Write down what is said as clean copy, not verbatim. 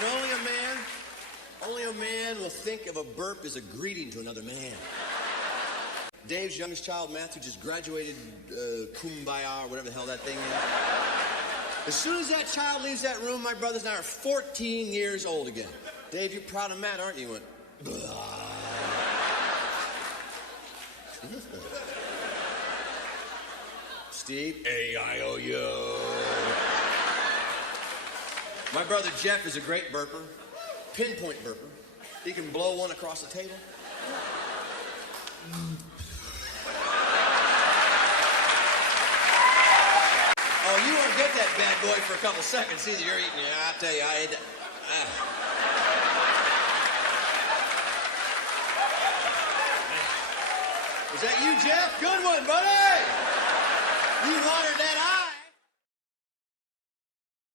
And only a man will think of a burp as a greeting to another man. Dave's youngest child, Matthew, just graduated Kumbaya, or whatever the hell that thing is. As soon as that child leaves that room, my brothers and I are 14 years old again. Dave, you're proud of Matt, aren't you? He went, Steve, A-I-O-U. My brother Jeff is a great burper, pinpoint burper. He can blow one across the table. Oh, you won't get that bad boy for a couple seconds either. You're eating it. I'll tell you, I ate that. Is that you, Jeff? Good one, buddy. You watered that